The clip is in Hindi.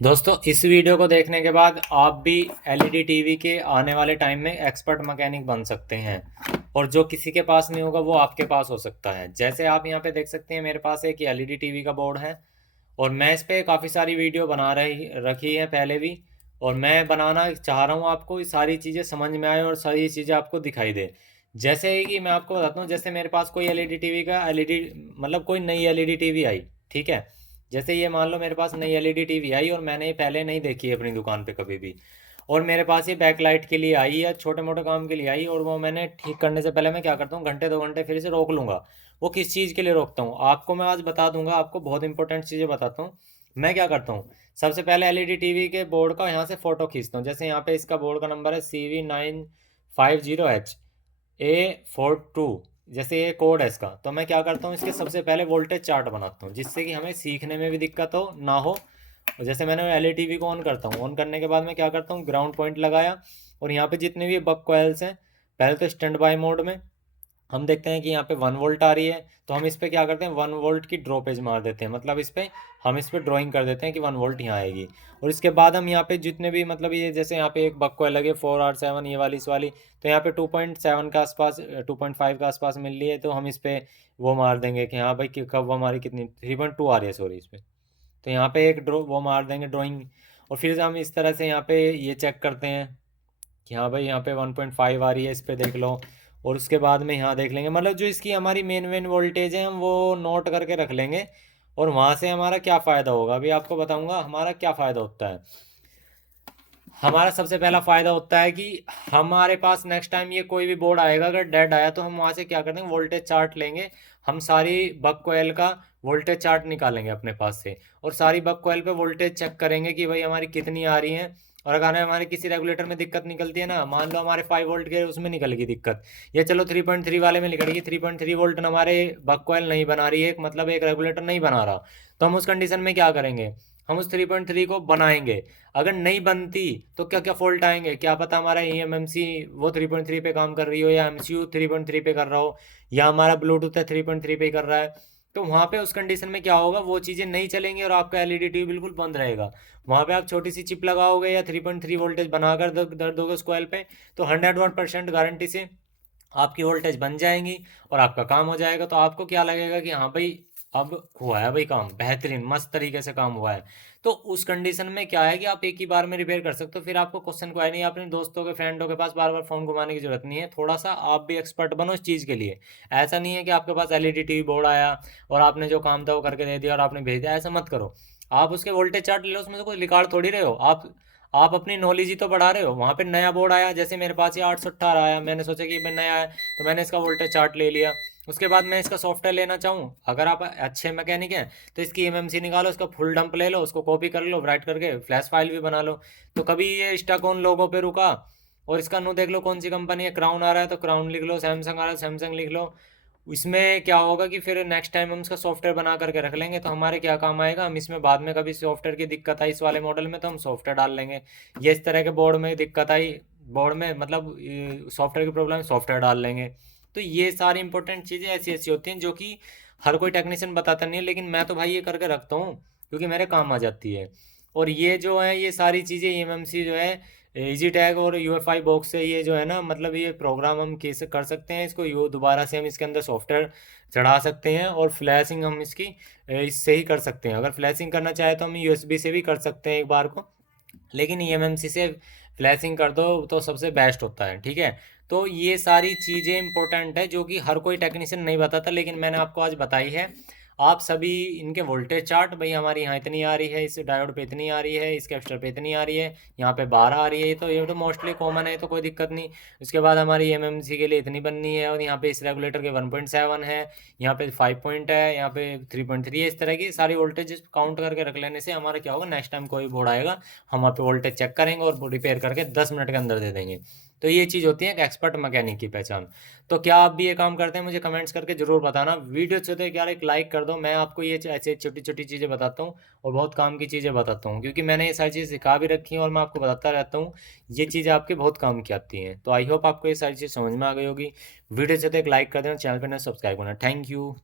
दोस्तों इस वीडियो को देखने के बाद आप भी एलईडी टीवी के आने वाले टाइम में एक्सपर्ट मैकेनिक बन सकते हैं। और जो किसी के पास नहीं होगा वो आपके पास हो सकता है। जैसे आप यहाँ पे देख सकते हैं, मेरे पास एक एलईडी टीवी का बोर्ड है और मैं इस पे काफ़ी सारी वीडियो बना रही रखी है पहले भी। और मैं बनाना चाह रहा हूँ आपको ये सारी चीज़ें समझ में आए और सारी चीज़ें आपको दिखाई दे। जैसे कि मैं आपको बताता हूँ, जैसे मेरे पास कोई एलईडी टीवी का एलईडी मतलब कोई नई एलईडी टीवी आई, ठीक है। जैसे ये मान लो मेरे पास नई एलईडी टीवी आई और मैंने ये पहले नहीं देखी है अपनी दुकान पे कभी भी। और मेरे पास ये बैकलाइट के लिए आई है, छोटे मोटे काम के लिए आई, और वो मैंने ठीक करने से पहले मैं क्या करता हूँ, घंटे 2 घंटे फिर इसे रोक लूँगा। वो किस चीज़ के लिए रोकता हूँ आपको मैं आज बता दूंगा, आपको बहुत इंपॉर्टेंट चीज़ें बताता हूँ। मैं क्या करता हूँ, सबसे पहले एलईडी टीवी के बोर्ड का यहाँ से फ़ोटो खींचता हूँ। जैसे यहाँ पे इसका बोर्ड का नंबर है CV950HA42। जैसे ये कोड है इसका, तो मैं क्या करता हूँ, इसके सबसे पहले वोल्टेज चार्ट बनाता हूँ जिससे कि हमें सीखने में भी दिक्कत हो ना हो। और जैसे मैंने एल ई टी वी को ऑन करता हूँ, ऑन करने के बाद मैं क्या करता हूँ, ग्राउंड पॉइंट लगाया। और यहाँ पे जितने भी बक कॉइल्स हैं, पहले तो स्टैंड बाय मोड में हम देखते हैं कि यहाँ पे 1 वोल्ट आ रही है, तो हम इस पे क्या करते हैं, 1 वोल्ट की ड्रॉपेज मार देते हैं। मतलब इस पे हम इस पे ड्राइंग कर देते हैं कि 1 वोल्ट यहाँ आएगी। और इसके बाद हम यहाँ पे जितने भी मतलब ये जैसे यहाँ पे एक बक कॉइल लगे 4R7, ये वाली इस वाली, तो यहाँ पे 2.7 के आसपास 2.5 के आसपास मिल रही है, तो हम इस पे वो मार देंगे कि हाँ भाई कब हमारी कितनी 3.2 आ रही है, सॉरी इस पे। तो यहाँ पे एक ड्रो वो मार देंगे ड्राइंग। और फिर हम इस तरह से यहाँ पे ये चेक करते हैं कि हाँ भाई यहाँ पे 1.5 आ रही है, इस पे देख लो। और उसके बाद में यहाँ देख लेंगे, मतलब जो इसकी हमारी मेन वोल्टेज है हम वो नोट करके रख लेंगे। और वहाँ से हमारा क्या फ़ायदा होगा अभी आपको बताऊँगा, हमारा क्या फ़ायदा होता है। हमारा सबसे पहला फ़ायदा होता है कि हमारे पास नेक्स्ट टाइम ये कोई भी बोर्ड आएगा, अगर डेड आया तो हम वहाँ से क्या करेंगे, वोल्टेज चार्ट लेंगे। हम सारी बक कोयल का वोल्टेज चार्ट निकालेंगे अपने पास से, और सारी बक कोयल पे वोल्टेज चेक करेंगे कि भाई हमारी कितनी आ रही है। और अगर हमारे किसी रेगुलेटर में दिक्कत निकलती है ना, मान लो हमारे 5 वोल्ट के उसमें निकल गई दिक्कत, या चलो 3.3 वाले में निकल गई, 3.3 वोल्ट हमारे बक कोयल नहीं बना रही है, मतलब एक रेगुलेटर नहीं बना रहा, तो हम उस कंडीशन में क्या करेंगे, हम उस 3.3 को बनाएंगे। अगर नहीं बनती तो क्या क्या फॉल्ट आएंगे, क्या पता हमारा ई एम एम सी वो 3.3 पे काम कर रही हो, या एम सी यू 3.3 पे कर रहा हो, या हमारा ब्लूटूथ है 3.3 पे कर रहा है। तो वहाँ पे उस कंडीशन में क्या होगा, वो चीज़ें नहीं चलेंगी और आपका एलईडी टीवी बिल्कुल बंद रहेगा। वहाँ पे आप छोटी सी चिप लगाओगे या 3.3 वोल्टेज बनाकर दर दोगे उस कॉइल पे, तो 101% गारंटी से आपकी वोल्टेज बन जाएंगी और आपका काम हो जाएगा। तो आपको क्या लगेगा कि हाँ भाई अब हुआ है भाई काम, बेहतरीन मस्त तरीके से काम हुआ है। तो उस कंडीशन में क्या है कि आप एक ही बार में रिपेयर कर सकते हो, फिर आपको क्वेश्चन को है नहीं अपने दोस्तों के फ्रेंडों के पास बार बार फोन घुमाने की जरूरत नहीं है। थोड़ा सा आप भी एक्सपर्ट बनो इस चीज़ के लिए। ऐसा नहीं है कि आपके पास एलईडी टीवी बोर्ड आया और आपने जो काम था वो करके दे दिया और आपने भेज दिया, ऐसा मत करो। आप उसके वोल्टेज चार्ट ले लो, उसमें से कोई रिकॉर्ड थोड़ी रहे हो आप अपनी नॉलेज ही तो बढ़ा रहे हो। वहाँ पे नया बोर्ड आया, जैसे मेरे पास ये 818 आया, मैंने सोचा कि ये नया है तो मैंने इसका वोल्टेज चार्ट ले लिया। उसके बाद मैं इसका सॉफ्टवेयर लेना चाहूँ, अगर आप अच्छे मैकेनिक हैं तो इसकी एमएमसी निकालो, उसका फुल डंप ले लो, उसको कॉपी कर लो, राइट करके फ्लैश फाइल भी बना लो। तो कभी ये स्टाकोन लोगों पे रुका और इसका नो देख लो कौन सी कंपनी है, क्राउन आ रहा है तो क्राउन लिख लो, सैमसंग आ रहा है सैमसंग लिख लो। इसमें क्या होगा कि फिर नेक्स्ट टाइम हम इसका सॉफ्टवेयर बना करके रख लेंगे, तो हमारे क्या काम आएगा, हम इसमें बाद में कभी सॉफ्टवेयर की दिक्कत आई इस वाले मॉडल में तो हम सॉफ्टवेयर डाल लेंगे। ये इस तरह के बोर्ड में दिक्कत आई, बोर्ड में मतलब सॉफ्टवेयर की प्रॉब्लम, सॉफ्टवेयर डाल लेंगे। तो ये सारी इंपॉर्टेंट चीज़ें ऐसी ऐसी होती हैं जो कि हर कोई टेक्नीशियन बताता नहीं है, लेकिन मैं तो भाई ये करके रखता हूँ क्योंकि मेरे काम आ जाती है। और ये जो है ये सारी चीज़ें एमएमसी जो है इजी टैग और यूएफआई बॉक्स से ये जो है ना, मतलब ये प्रोग्राम हम कैसे कर सकते हैं इसको, यो दोबारा से हम इसके अंदर सॉफ्टवेयर चढ़ा सकते हैं। और फ्लैशिंग हम इसकी इससे ही कर सकते हैं। अगर फ्लैशिंग करना चाहे तो हम यूएसबी से भी कर सकते हैं एक बार को, लेकिन ईएमएमसी से फ्लैशिंग कर दो तो सबसे बेस्ट होता है, ठीक है। तो ये सारी चीज़ें इंपॉर्टेंट है जो कि हर कोई टेक्नीशियन नहीं बताता, लेकिन मैंने आपको आज बताई है। आप सभी इनके वोल्टेज चार्ट, भाई हमारी यहाँ इतनी आ रही है, इस डायोड पे इतनी आ रही है, इस कैपेसिटर पे इतनी आ रही है, यहाँ पे 12 आ रही है, ये तो मोस्टली कॉमन है, तो कोई दिक्कत नहीं। उसके बाद हमारी एमएमसी के लिए इतनी बननी है, और यहाँ पे इस रेगुलेटर के 1.7 है, यहाँ पे 5 पॉइंट है, यहाँ पे 3.3 है। इस तरह की सारी वोल्टेज काउंट करके रख लेने से हमारा क्या होगा, नेक्स्ट टाइम कोई बोर्ड आएगा हम वहाँ पे वोल्टेज चेक करेंगे और रिपेयर करके 10 मिनट के अंदर दे देंगे। तो ये चीज़ होती है एक एक्सपर्ट मैकेनिक की पहचान। तो क्या आप भी ये काम करते हैं, मुझे कमेंट्स करके ज़रूर बताना। वीडियो अच्छे तो यार एक लाइक कर दो, मैं आपको ये ऐसे छोटी छोटी चीज़ें बताता हूँ और बहुत काम की चीज़ें बताता हूँ, क्योंकि मैंने ये सारी चीज़ सिखा भी रखी हैं और मैं आपको बताता रहता हूँ। ये चीज़ें आपके बहुत काम की आती हैं। तो आई होप आपको ये सारी चीज़ समझ में आ गई होगी। वीडियो अच्छे तो एक लाइक कर देना, चैनल पर ना सब्सक्राइब करना। Thank you.